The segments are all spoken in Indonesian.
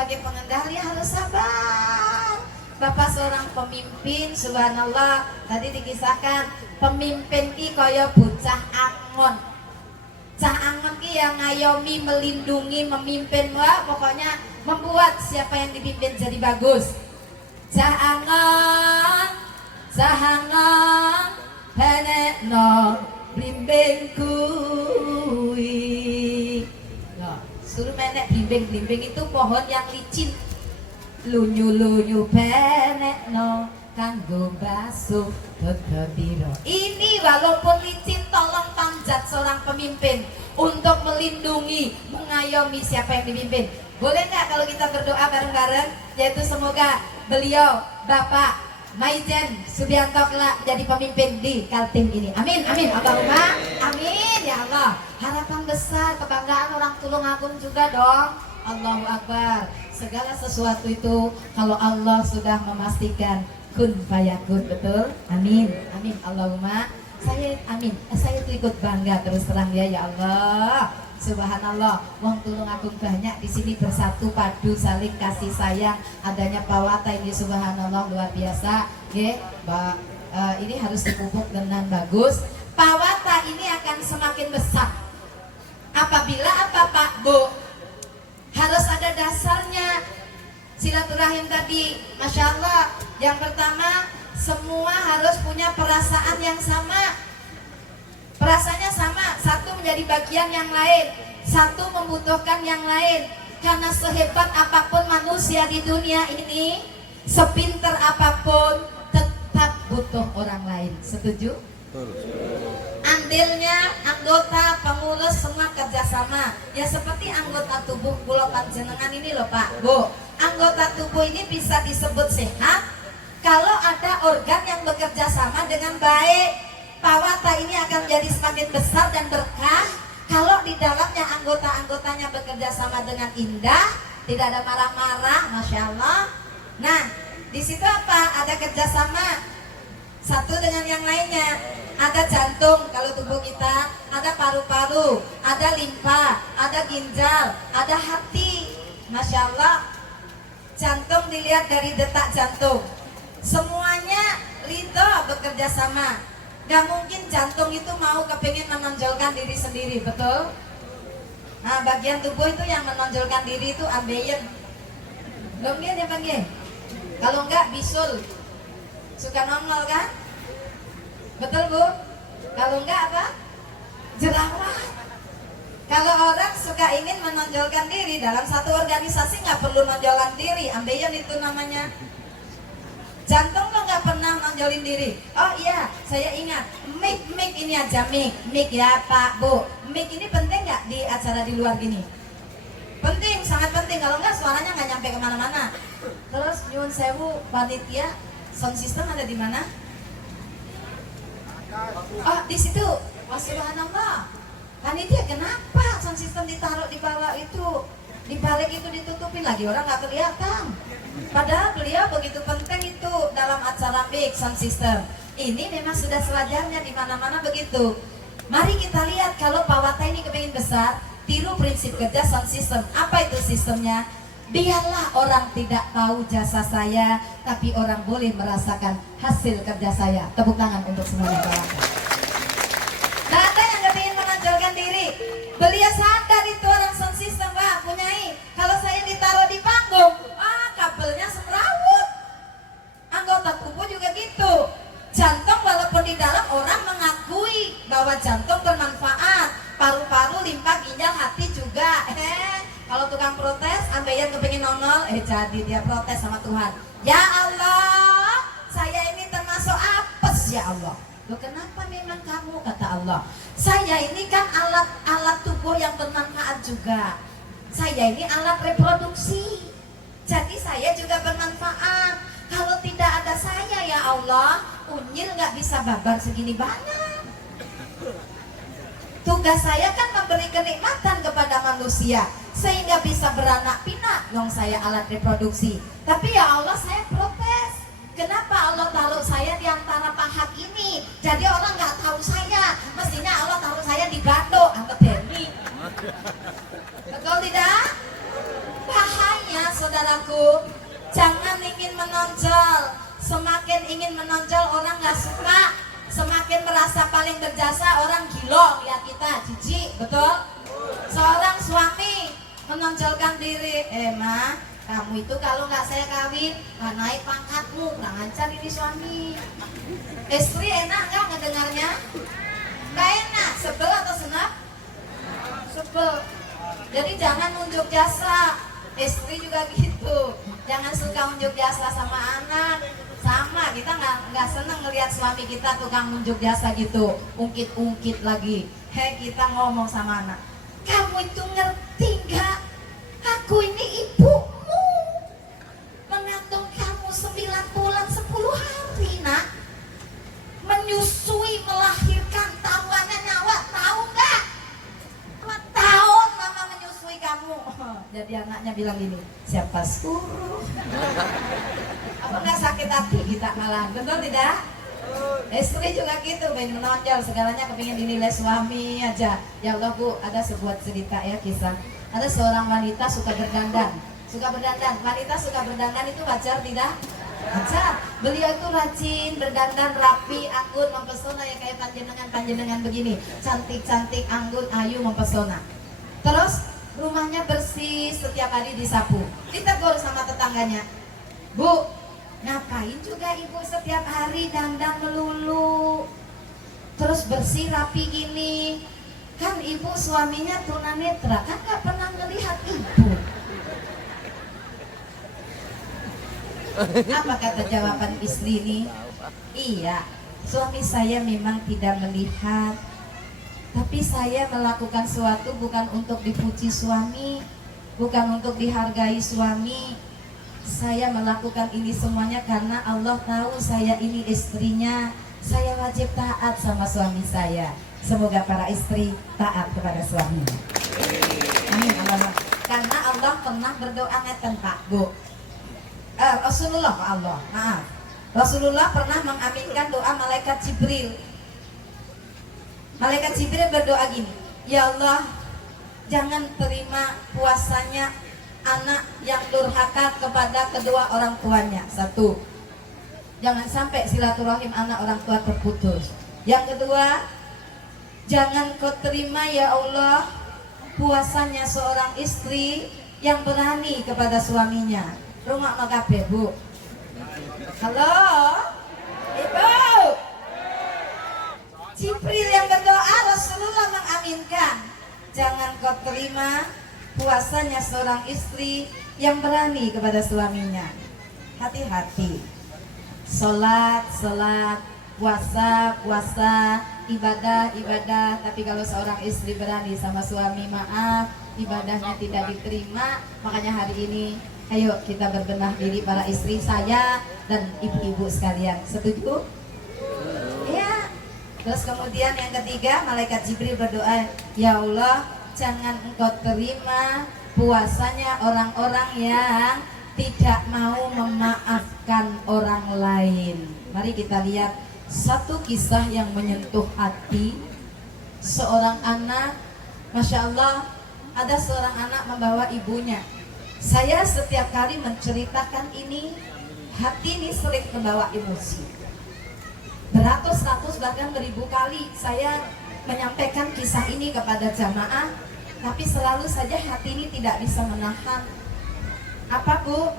sebagai pengendali harus sabar. Bapak seorang pemimpin, subhanallah, tadi dikisahkan pemimpin ki kaya bocah angon. Cah angon ki yang ngayomi, melindungi, memimpin, wah pokoknya membuat siapa yang dipimpin jadi bagus. Cah angon, penekno blimbing kuwi. Suruh menek blimbing itu pohon yang licin. Lunyu penekno kanggo basuh bebiro. Ini walaupun licin, tolong panjat seorang pemimpin untuk melindungi, mengayomi siapa yang dipimpin. Boleh nggak kalau kita berdoa bareng-bareng, yaitu semoga beliau Bapak Maijen Subianto kelak jadi pemimpin di Kaltim ini. Amin, amin, Allahumma amin ya Allah. Harapan besar, kebanggaan orang Tulungagung juga dong. Allahu Akbar. Segala sesuatu itu kalau Allah sudah memastikan kun fayakun, betul? Amin, amin, Allahumma. Amin. Saya itu ikut bangga terus terang ya Allah. Subhanallah, wong Tulungagung banyak di sini bersatu padu saling kasih sayang. Adanya Pawata ini subhanallah luar biasa. Ini harus dipupuk dengan bagus. Pawata ini akan semakin besar. Apabila apa Pak Bu? Harus ada dasarnya. Silaturahim tadi, Masya Allah. Yang pertama, semua harus punya perasaan yang sama. Perasaannya sama, satu menjadi bagian yang lain, satu membutuhkan yang lain. Karena sehebat apapun manusia di dunia ini, sepinter apapun, tetap butuh orang lain. Setuju? Andilnya anggota, pengurus semua kerjasama. Ya seperti anggota tubuh kula panjenengan ini loh Pak Bu. Anggota tubuh ini bisa disebut sehat kalau ada organ yang bekerja sama dengan baik. Pawata ini akan menjadi semakin besar dan berkah kalau di dalamnya anggota-anggotanya bekerja sama dengan indah, tidak ada marah-marah, Masya Allah. Nah, di situ apa? Ada kerjasama satu dengan yang lainnya. Ada jantung kalau tubuh kita, ada paru-paru, ada limpa, ada ginjal, ada hati. Masya Allah. Jantung dilihat dari detak jantung. Semuanya ridho bekerja sama. Gak mungkin jantung itu mau kepingin menonjolkan diri sendiri, betul? Nah, bagian tubuh itu yang menonjolkan diri itu ambeien. Belum dia panggil. Kalau enggak bisul. Suka nongol kan? Betul Bu? Kalau enggak apa? Jerawat. Kalau orang suka ingin menonjolkan diri dalam satu organisasi nggak perlu menonjolkan diri, ambeien itu namanya. Jantung lo nggak pernah nonjolin diri. Oh iya, saya ingat mic ini aja mic ya Pak Bu. Mic ini penting nggak di acara di luar gini? Penting, sangat penting. Kalau nggak suaranya nggak nyampe kemana-mana. Terus nyuwun sewu panitia, sound system ada di mana? Oh di situ. Wah subhanallah. Panitia kenapa sound system ditaruh di bawah itu? Di balik itu ditutupin lagi orang nggak kelihatan. Padahal beliau begitu penting itu dalam acara mix sound system. Ini memang sudah sewajarnya di mana-mana begitu. Mari kita lihat kalau Pawata ini kepingin besar, tiru prinsip kerja sound system. Apa itu sistemnya? Biarlah orang tidak tahu jasa saya, tapi orang boleh merasakan hasil kerja saya. Tepuk tangan untuk semuanya Pawata. Nah, ada yang kepingin menonjolkan diri. Beliau sadar itu orang sound system, Pak, punyai. Kalau saya ditaruh di panggung, kabelnya semrawut. Anggota tubuh juga gitu. Jantung walaupun di dalam orang mengakui bahwa jantung bermanfaat, paru-paru, limpa, ginjal, hati juga. Kalau tukang protes, ambeien kepingin nongol, jadi dia protes sama Tuhan. Ya Allah, saya ini termasuk apes ya Allah. Loh kenapa memang kamu, kata Allah. Saya ini kan alat tubuh yang bermanfaat juga. Saya ini alat reproduksi. Jadi saya juga bermanfaat. Kalau tidak ada saya ya Allah, unyil nggak bisa babar segini banyak. Tugas saya kan memberi kenikmatan kepada manusia sehingga bisa beranak pinak. Dong saya alat reproduksi. Tapi ya Allah saya protes. Kenapa Allah taruh saya di antara pahat ini? Jadi orang nggak tahu saya. Mestinya Allah taruh saya di Bando, angkat Deni. Betul tidak? Bahaya saudaraku, jangan ingin menonjol. Semakin ingin menonjol orang nggak suka, semakin merasa paling berjasa orang gila lihat kita, jijik, betul? Seorang suami menonjolkan diri, mah, kamu itu kalau nggak saya kawin, nggak naik pangkatmu, nggak ajar ini suami. Istri enak nggak ngedengarnya? Nggak enak, sebel atau senang? Sebel. Jadi jangan unjuk jasa. Istri juga gitu, jangan suka unjuk jasa sama anak. Sama, kita nggak seneng ngelihat suami kita tukang unjuk jasa gitu, ungkit-ungkit lagi. Hei, kita ngomong sama anak, kamu itu ngerti nggak? Aku ini ibumu, mengandung kamu 9 bulan 10 hari, nak. Menyusui, melahirkan, taruhannya nyawa, tahu nggak? 4 tahun mama menyusui kamu. Jadi anaknya bilang gini, siapa suruh? Apa nggak sakit hati kita malah, betul tidak? Istri juga gitu, pengen menonjol, segalanya kepingin dinilai suami aja. Ya Allah Bu, ada sebuah cerita ya, kisah. Ada seorang wanita suka berdandan. Wanita suka berdandan itu wajar tidak? Wajar. Beliau itu rajin berdandan, rapi, anggun, mempesona ya, kayak panjenengan begini, cantik-cantik, anggun, ayu, mempesona. Terus rumahnya bersih, setiap hari disapu. Ditegur sama tetangganya, Bu, ngapain juga ibu setiap hari dandan melulu, terus bersih rapi gini? Kan ibu suaminya tunanetra, kan gak pernah ngelihat ibu. Apa kata jawaban istri ini? Iya, suami saya memang tidak melihat, tapi saya melakukan sesuatu bukan untuk dipuji suami, bukan untuk dihargai suami. Saya melakukan ini semuanya karena Allah tahu saya ini istrinya. Saya wajib taat sama suami saya. Semoga para istri taat kepada suami. Amin. Karena Allah pernah berdoa ngeten Pak Bu. Rasulullah pernah mengaminkan doa malaikat Jibril. Malaikat Jibril berdoa gini, ya Allah, jangan terima puasanya anak yang durhaka kepada kedua orang tuanya. 1, jangan sampai silaturahim anak orang tua terputus. Yang kedua, jangan kau terima ya Allah puasanya seorang istri yang berani kepada suaminya. Rumah kabeh Bu. Halo Ibu. Jibril yang berdoa, Rasulullah mengaminkan, jangan kau terima puasanya seorang istri yang berani kepada suaminya. Hati-hati. Sholat, puasa, ibadah, tapi kalau seorang istri berani sama suami, maaf, ibadahnya tidak diterima. Makanya hari ini, ayo kita berbenah diri para istri, saya dan ibu-ibu sekalian. Setuju? Ya. Terus kemudian yang ketiga, malaikat Jibril berdoa, ya Allah, jangan engkau terima puasanya orang-orang yang tidak mau memaafkan orang lain. Mari kita lihat satu kisah yang menyentuh hati. Seorang anak, Masya Allah, ada seorang anak membawa ibunya. Saya setiap kali menceritakan ini, hati ini sering membawa emosi. Beratus-ratus bahkan beribu kali saya menyampaikan kisah ini kepada jamaah, tapi selalu saja hati ini tidak bisa menahan. Apa Bu?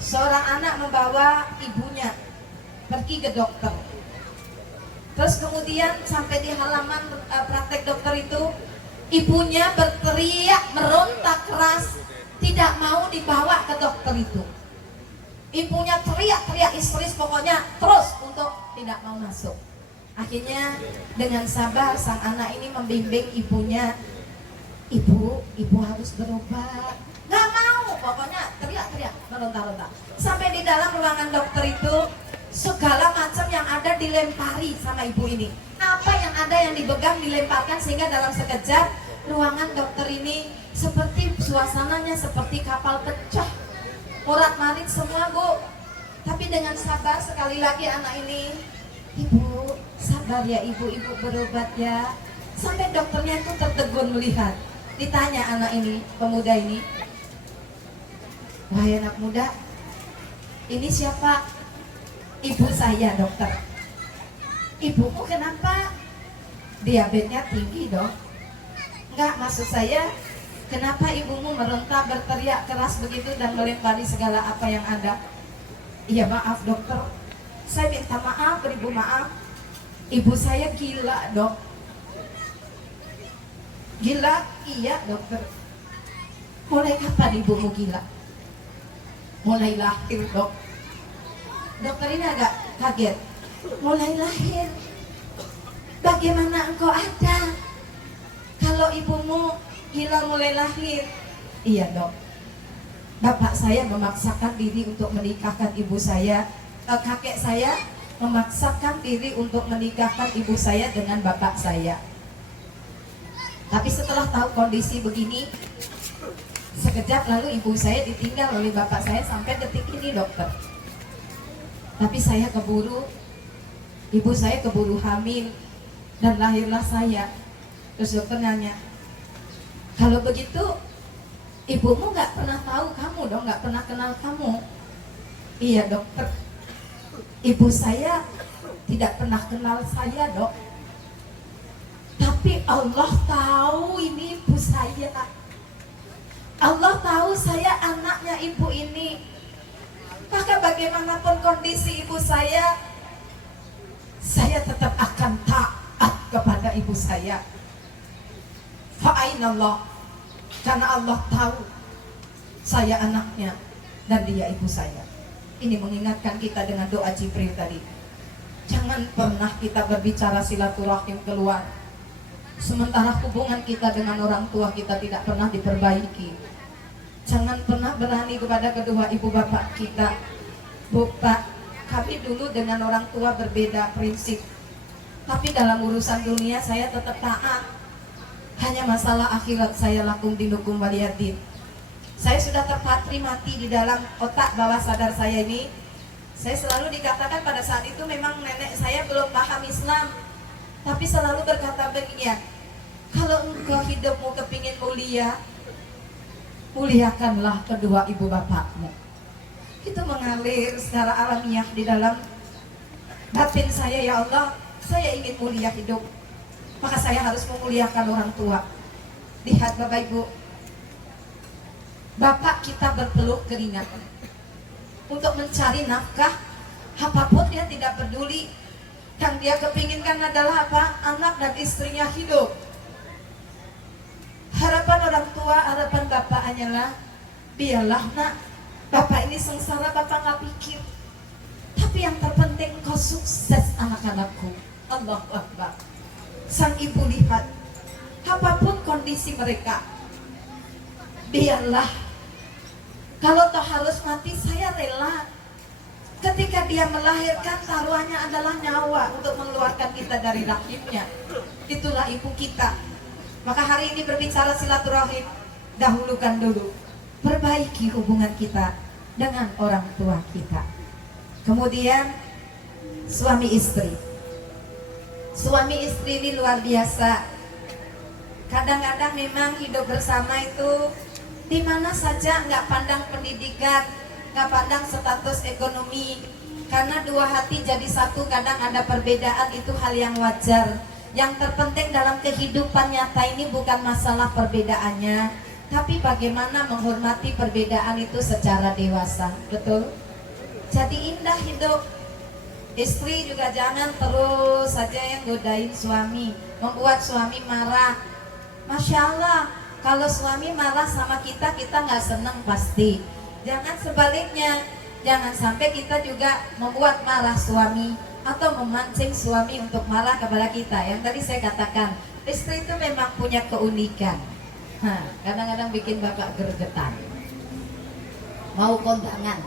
Seorang anak membawa ibunya pergi ke dokter. Terus kemudian sampai di halaman praktek dokter itu, ibunya berteriak, meronta keras, tidak mau dibawa ke dokter itu. Ibunya teriak-teriak histeris, pokoknya terus untuk tidak mau masuk. Akhirnya dengan sabar sang anak ini membimbing ibunya, Ibu harus berobat. Gak mau, pokoknya teriak-teriak, meronta-ronta. Sampai di dalam ruangan dokter itu, segala macam yang ada dilempari sama ibu ini. Apa yang ada yang dipegang dilemparkan, sehingga dalam sekejap ruangan dokter ini seperti suasananya seperti kapal pecah. Morat-marit semua Bu. Tapi dengan sabar sekali lagi anak ini, Ibu sabar ya ibu berobat ya. Sampai dokternya itu tertegun melihat. Ditanya anak ini, pemuda ini, Wahai anak muda, ini siapa? Ibu saya, dokter. Ibumu kenapa? Diabetesnya tinggi, dok. Enggak, maksud saya, kenapa ibumu meronta, berteriak keras begitu dan melempari segala apa yang ada? Iya, maaf dokter, saya minta maaf, beribu maaf. Ibu saya gila, dok. Gila? Iya, dokter. Mulai kapan ibumu gila? Mulai lahir, dok. Dokter ini agak kaget. Mulai lahir. Bagaimana engkau ada kalau ibumu gila mulai lahir? Iya, dok. Bapak saya memaksakan diri untuk menikahkan ibu saya. Kakek saya memaksakan diri untuk menikahkan ibu saya dengan bapak saya. Tapi setelah tahu kondisi begini, sekejap lalu ibu saya ditinggal oleh bapak saya sampai detik ini, dokter. Tapi saya keburu, ibu saya keburu hamil dan lahirlah saya. Terus dokter nanya, kalau begitu ibumu nggak pernah tahu kamu dong, nggak pernah kenal kamu? Iya, dokter. Ibu saya tidak pernah kenal saya, dok. Tapi Allah tahu ini ibu saya. Allah tahu saya anaknya ibu ini. Maka bagaimanapun kondisi ibu saya tetap akan taat kepada ibu saya. Fa'ainallah, karena Allah tahu saya anaknya dan dia ibu saya. Ini mengingatkan kita dengan doa Jibril tadi. Jangan pernah kita berbicara silaturahim keluar sementara hubungan kita dengan orang tua kita tidak pernah diperbaiki. Jangan pernah berani kepada kedua ibu bapak kita. Bu, Pak, kami dulu dengan orang tua berbeda prinsip, tapi dalam urusan dunia saya tetap taat. Hanya masalah akhirat saya lakum dinukum waliyadin. Saya sudah terpatri mati di dalam otak bawah sadar saya ini. Saya selalu dikatakan pada saat itu memang nenek saya belum paham Islam, tapi selalu berkata begini, kalau engkau hidupmu kepingin mulia, muliakanlah kedua ibu bapakmu. Itu mengalir secara alamiah di dalam batin saya. Ya Allah, saya ingin mulia hidup, maka saya harus memuliakan orang tua. Lihat Bapak Ibu, bapak kita berpeluh keringat untuk mencari nafkah, apapun dia tidak peduli. Yang dia kepinginkan adalah apa? Anak dan istrinya hidup. Harapan orang tua, harapan bapak hanyalah, biarlah nak, bapak ini sengsara, bapak nggak pikir. Tapi yang terpenting kau sukses anak-anakku. Allahu Akbar. Sang ibu lihat, apapun kondisi mereka, biarlah. Kalau toh harus mati, saya rela. Ketika dia melahirkan, taruhannya adalah nyawa untuk mengeluarkan kita dari rahimnya. Itulah ibu kita. Maka hari ini berbicara silaturahim, dahulukan dulu, perbaiki hubungan kita dengan orang tua kita. Kemudian suami istri. Suami istri ini luar biasa. Kadang-kadang memang hidup bersama itu di mana saja, nggak pandang pendidikan, nggak pandang status ekonomi. Karena dua hati jadi satu, kadang ada perbedaan, itu hal yang wajar. Yang terpenting dalam kehidupan nyata ini bukan masalah perbedaannya, tapi bagaimana menghormati perbedaan itu secara dewasa. Betul? Jadi indah hidup. Istri juga jangan terus saja yang godain suami, membuat suami marah. Masya Allah, kalau suami marah sama kita, kita nggak seneng pasti. Jangan sebaliknya, jangan sampai kita juga membuat marah suami atau memancing suami untuk marah kepada kita. Yang tadi saya katakan, istri itu memang punya keunikan. Kadang-kadang bikin bapak gergetan. Mau kondangan,